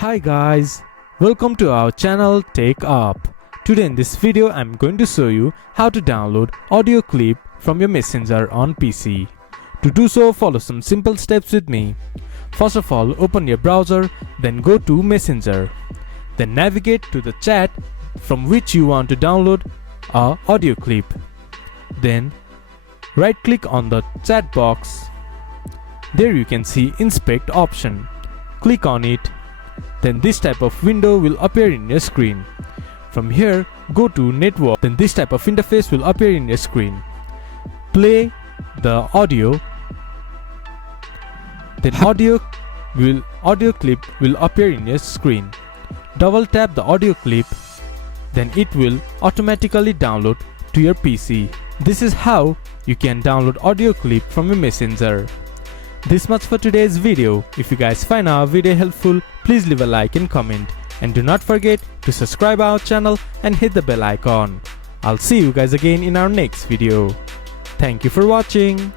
Hi guys, welcome to our channel TechUp. Today in this video I'm going to show you how to download audio clip from your messenger on PC. To do so, follow some simple steps with me. First of all, open your browser, then go to Messenger. Then navigate to the chat from which you want to download a audio clip. Then right click on the chat box. There you can see inspect option. Click on it. Then this type of window will appear in your screen. From here, go to network. Then this type of interface will appear in your screen. Play the audio. Then audio clip will appear in your screen. Double tap the audio clip. Then it will automatically download to your PC. This is how you can download audio clip from your messenger. This much for today's video. If you guys find our video helpful, please leave a like and comment. And do not forget to subscribe our channel and hit the bell icon. I'll see you guys again in our next video. Thank you for watching.